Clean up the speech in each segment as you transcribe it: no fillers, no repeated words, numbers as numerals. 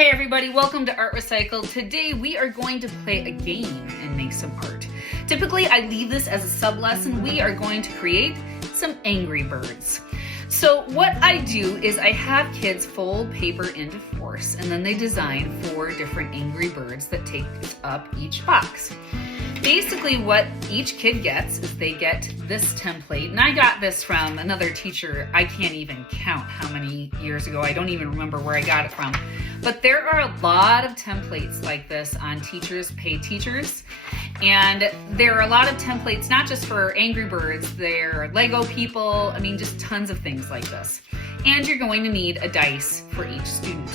Hey everybody, welcome to Art Recycled. Today we are going to play a game and make some art. Typically I leave this as a sub-lesson. We are going to create some Angry Birds. So what I do is I have kids fold paper into fours and then they design 4 different Angry Birds that take up each box. Basically what each kid gets is they get this template, and I got this from another teacher. I can't even count how many years ago. I don't even remember where I got it from. But there are a lot of templates like this on Teachers Pay Teachers. And there are a lot of templates, not just for Angry Birds, there are Lego people, I mean just tons of things like this. And you're going to need a dice for each student.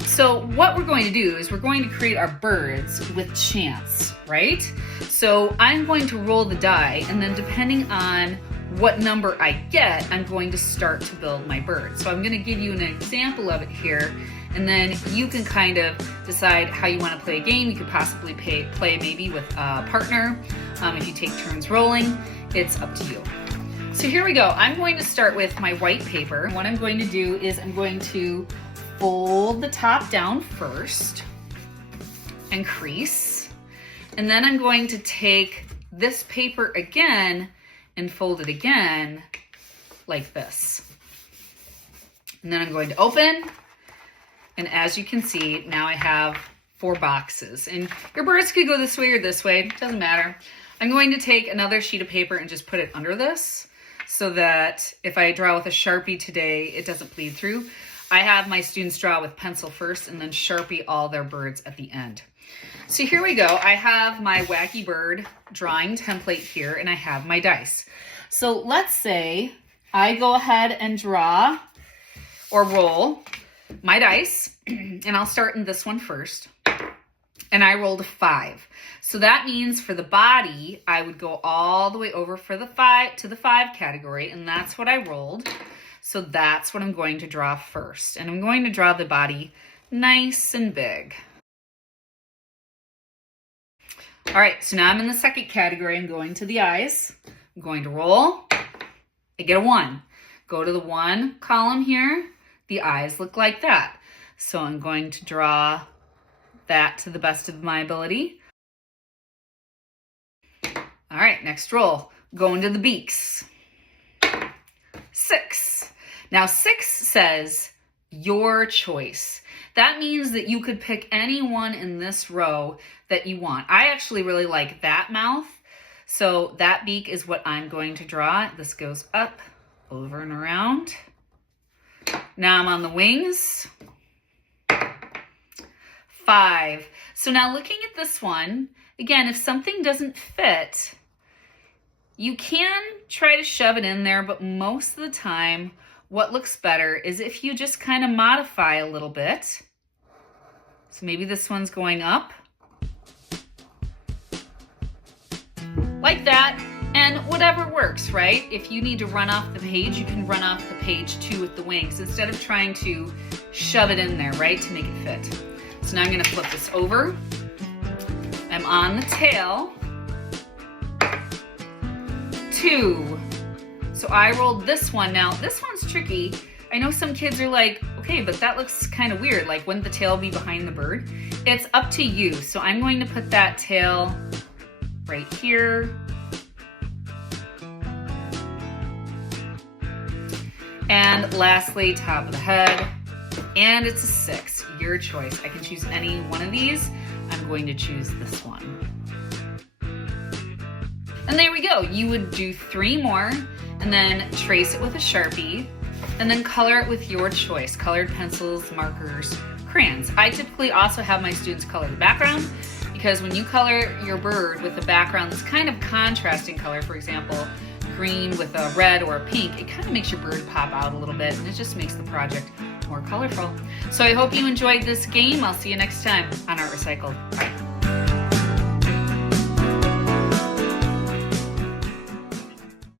So what we're going to do is we're going to create our birds with chance, right? So I'm going to roll the die, and then depending on what number I get, I'm going to start to build my bird. So I'm going to give you an example of it here, and then you can kind of decide how you want to play a game. You could possibly play maybe with a partner. If you take turns rolling, it's up to you. So here we go. I'm going to start with my white paper. What I'm going to do is I'm going to fold the top down first and crease. And then I'm going to take this paper again and fold it again like this. And then I'm going to open. And as you can see, now I have 4 boxes. And your birds could go this way or this way, doesn't matter. I'm going to take another sheet of paper and just put it under this so that if I draw with a Sharpie today, it doesn't bleed through. I have my students draw with pencil first and then Sharpie all their birds at the end. So here we go. I have my wacky bird drawing template here and I have my dice. So let's say I go ahead and draw or roll my dice, and I'll start in this one first. And I rolled a 5. So that means for the body, I would go all the way over for the 5 to the 5 category, and that's what I rolled. So that's what I'm going to draw first. And I'm going to draw the body nice and big. All right, so now I'm in the second category. I'm going to the eyes. I'm going to roll. I get a 1. Go to the 1 column here. The eyes look like that. So I'm going to draw that to the best of my ability. All right, next roll. Go into the beaks. 6. Now 6 says your choice. That means that you could pick any one in this row that you want. I actually really like that mouth. So that beak is what I'm going to draw. This goes up, over and around. Now I'm on the wings. 5. So now looking at this one, again, if something doesn't fit, you can try to shove it in there, but most of the time, what looks better is if you just kind of modify a little bit. So maybe this one's going up. Like that. And whatever works, right? If you need to run off the page, you can run off the page too with the wings instead of trying to shove it in there, right, to make it fit. So now I'm going to flip this over. I'm on the tail. 2. So I rolled this one. Now, this one's tricky. I know some kids are like, okay, but that looks kind of weird. Like, wouldn't the tail be behind the bird? It's up to you. So I'm going to put that tail right here. And lastly, top of the head, and it's a 6, your choice. I can choose any one of these. I'm going to choose this one. And there we go. You would do 3 more and then trace it with a Sharpie and then color it with your choice, colored pencils, markers, crayons. I typically also have my students color the background because when you color your bird with a background that's kind of contrasting color, for example, green with a red or a pink, it kind of makes your bird pop out a little bit and it just makes the project more colorful. So I hope you enjoyed this game. I'll see you next time on Art Recycled. Bye.